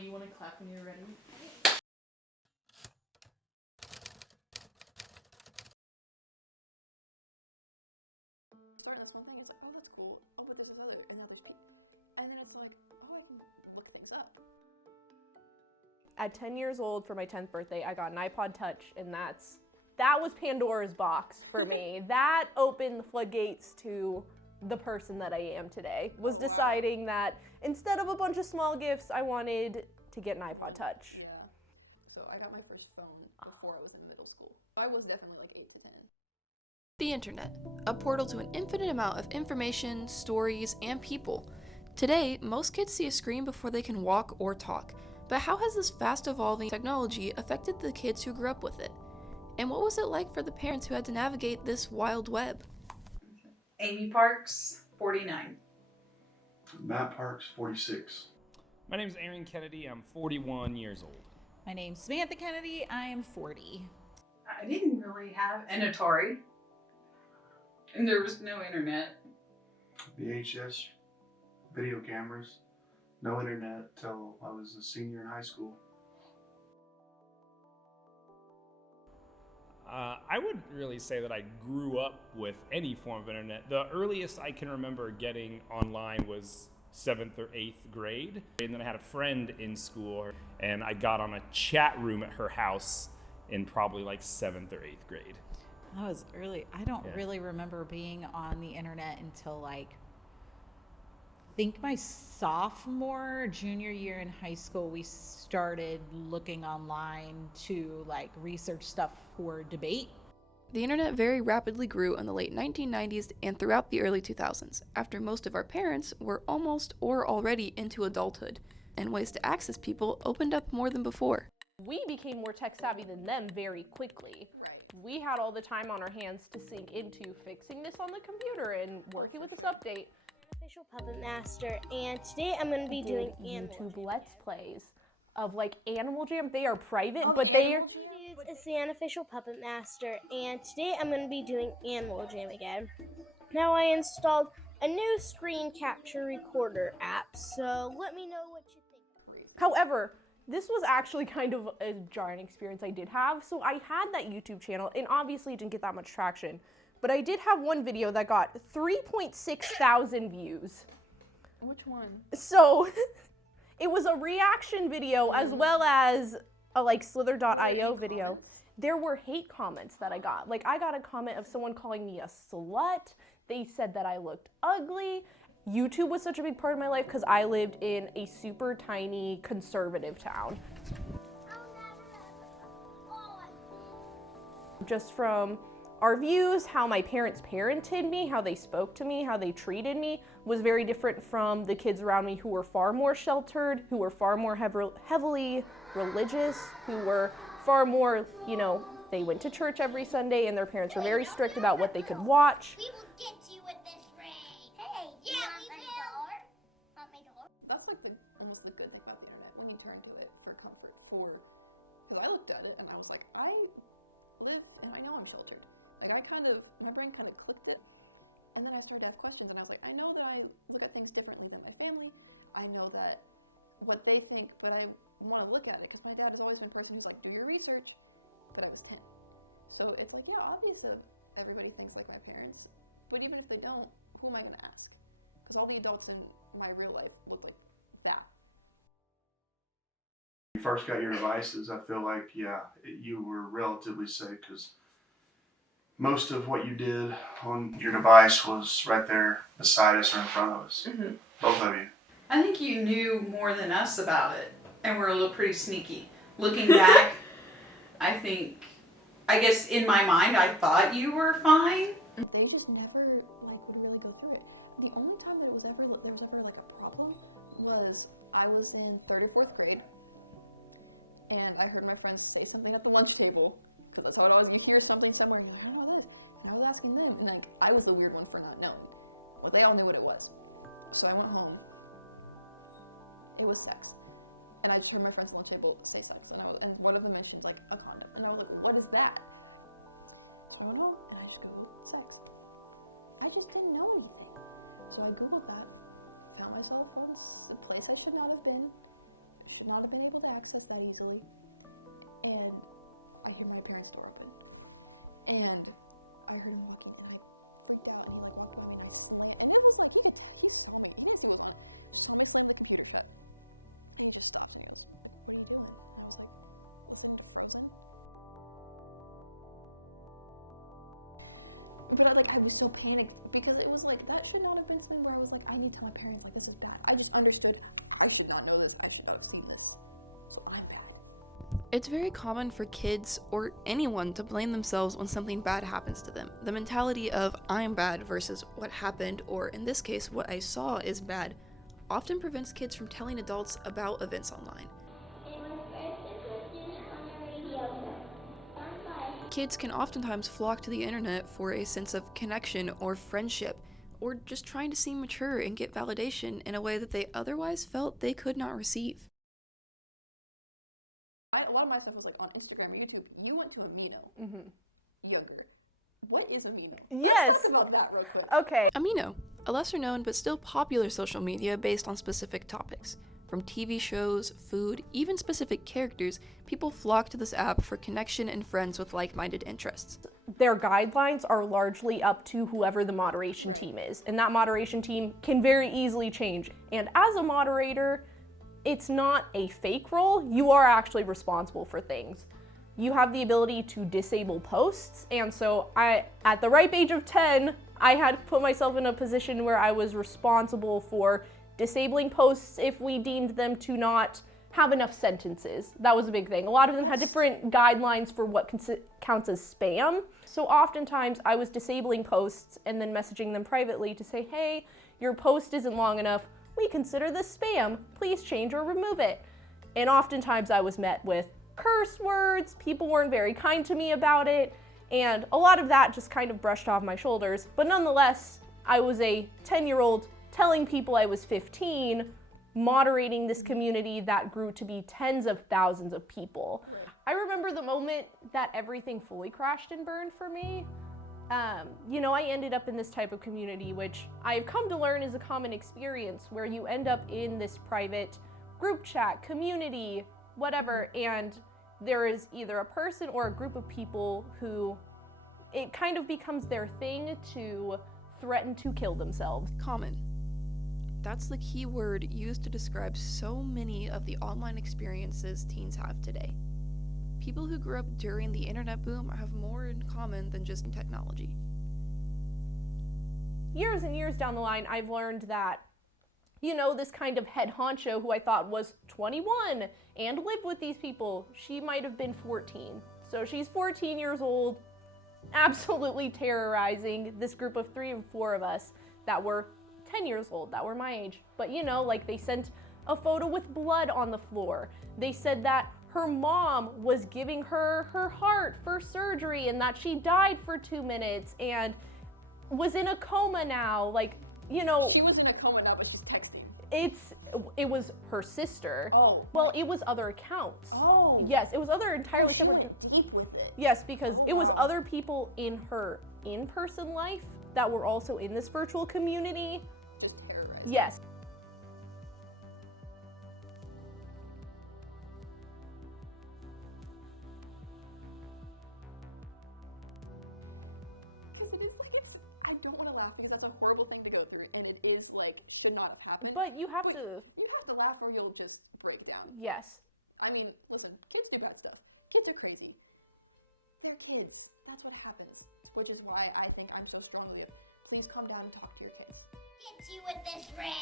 you want to clap when you're ready? Starting this one thing, it's like, oh, that's cool. Oh, but there's this other, and now there's and then it's like, oh, I can look things up. At 10 years old for my 10th birthday, I got an iPod Touch, and that was Pandora's box for me. That opened the floodgates to the person that I am today. Was deciding that instead of a bunch of small gifts, I wanted to get an iPod Touch. Yeah. So I got my first phone before I was in middle school. I was definitely like 8 to 10. The internet, a portal to an infinite amount of information, stories, and people. Today, most kids see a screen before they can walk or talk. But how has this fast evolving technology affected the kids who grew up with it? And what was it like for the parents who had to navigate this wild web? Amy Parks, 49. Matt Parks, 46. My name is Aaron Kennedy. I'm 41 years old. My name's Samantha Kennedy. I am 40. I didn't really have an Atari, and there was no internet. VHS, video cameras, no internet till I was a senior in high school. I wouldn't really say that I grew up with any form of internet. The earliest I can remember getting online was 7th or 8th grade. And then I had a friend in school, and I got on a chat room at her house in probably like 7th or 8th grade. That was early. I don't really remember being on the internet until like, I think my sophomore, junior year in high school, we started looking online to like research stuff for debate. The internet very rapidly grew in the late 1990s and throughout the early 2000s, after most of our parents were almost or already into adulthood, and ways to access people opened up more than before. We became more tech savvy than them very quickly. Right. We had all the time on our hands to sink into fixing this on the computer and working with this update. Official Puppet Master, and today I'm going to be doing YouTube Let's Plays of like Animal Jam. They are private, but Animal Jam? It's the unofficial Puppet Master, and today I'm going to be doing Animal Jam again. Now I installed a new screen capture recorder app, so let me know what you think. Crazy. However, this was actually kind of a jarring experience I did have. So I had that YouTube channel, and obviously it didn't get that much traction. But I did have one video that got 3.6 thousand views. Which one? So it was a reaction video as well as a like Slither.io video. Comments? There were hate comments that I got. Like I got a comment of someone calling me a slut. They said that I looked ugly. YouTube was such a big part of my life because I lived in a super tiny conservative town. Just from our views, how my parents parented me, how they spoke to me, how they treated me, was very different from the kids around me who were far more sheltered, who were far more heavily religious, who were far more, you know, they went to church every Sunday and their parents were very strict about what they could watch. We will get you with this ring. Hey, yeah, we will. Want my door? That's like almost the good thing about the internet, when you turn to it for comfort, because I looked at it and I was like, I live and I know I'm sheltered. Like my brain kind of clicked it, and then I started to have questions, and I was like, I know that I look at things differently than my family. I know that what they think, but I want to look at it, because my dad has always been a person who's like, do your research, but I was 10. So it's like, yeah, obviously everybody thinks like my parents, but even if they don't, who am I going to ask? Because all the adults in my real life looked like that. When you first got your devices, I feel like, you were relatively safe because most of what you did on your device was right there beside us or in front of us. Mm-hmm. Both of you. I think you knew more than us about it, and we're a little pretty sneaky. Looking back, I guess in my mind, I thought you were fine. They just never would really go through it. The only time that there was ever like a problem was I was in 3rd or 4th grade, and I heard my friends say something at the lunch table, because that's how it always, you hear something somewhere and you're like, I don't know what this is. And I was asking them, and like I was the weird one for not knowing. Well, they all knew what it was. So I went home. It was sex. And I just heard my friends at the lunch table say sex, and one of them mentioned like a condom. And I was like, what is that? So I went home and I just Googled sex. I just didn't know anything. So I Googled that, found myself on a place I should not have been, should not have been able to access that easily. And I hear my parents' door open. And I heard him walking, and I freaked out, and he like walked behind me, and I slammed, and it was like, he saw me, he didn't see what was on it, saw me slam the computer shut. And he just stops and he goes, like, what are you doing? And I was like, listening to Frozen. But I was so panicked because it was like, that should not have been something where I was like, I need to tell my parents, like, this is bad. I just understood I should not know this. I should not have seen this. So I'm bad. It's very common for kids or anyone to blame themselves when something bad happens to them. The mentality of I'm bad versus what happened, or in this case, what I saw is bad, often prevents kids from telling adults about events online. Kids can oftentimes flock to the internet for a sense of connection or friendship, or just trying to seem mature and get validation in a way that they otherwise felt they could not receive. A lot of my stuff was like on Instagram or YouTube. You went to Amino, younger. What is Amino? Let's talk about that real quick. Okay. Amino, a lesser known but still popular social media based on specific topics. From TV shows, food, even specific characters, people flock to this app for connection and friends with like-minded interests. Their guidelines are largely up to whoever the moderation team is, and that moderation team can very easily change. And as a moderator, it's not a fake role. You are actually responsible for things. You have the ability to disable posts, and so at the ripe age of 10, I had put myself in a position where I was responsible for disabling posts if we deemed them to not have enough sentences. That was a big thing. A lot of them had different guidelines for what counts as spam. So oftentimes I was disabling posts and then messaging them privately to say, hey, your post isn't long enough. We consider this spam. Please change or remove it. And oftentimes I was met with curse words. People weren't very kind to me about it. And a lot of that just kind of brushed off my shoulders. But nonetheless, I was a 10-year-old telling people I was 15, moderating this community that grew to be tens of thousands of people. Right. I remember the moment that everything fully crashed and burned for me. I ended up in this type of community, which I've come to learn is a common experience, where you end up in this private group chat, community, whatever, and there is either a person or a group of people who it kind of becomes their thing to threaten to kill themselves. Common. That's the key word used to describe so many of the online experiences teens have today. People who grew up during the internet boom have more in common than just technology. Years and years down the line, I've learned that, this kind of head honcho who I thought was 21 and lived with these people, she might have been 14. So she's 14 years old, absolutely terrorizing this group of 3 or 4 of us that were 10 years old, that were my age. But they sent a photo with blood on the floor. They said that her mom was giving her her heart for surgery and that she died for 2 minutes and was in a coma now. She was in a coma now, but she's texting. It was her sister. Oh. Well, it was other accounts. Oh. Yes, it was other entire. Oh, she went deep with it. Yes, because Oh, it was wow. other people in her in-person life that were also in this virtual community. Just terrorizing. Yes. Because it is I don't want to laugh because that's a horrible thing to go through, and it is should not have happened. But you have to. You have to laugh or you'll just break down. Yes. I mean, listen, kids do bad stuff. Kids are crazy. They're kids. That's what happens. Which is why I think I'm so strongly of, please calm down and talk to your kids. Hit you with this ring.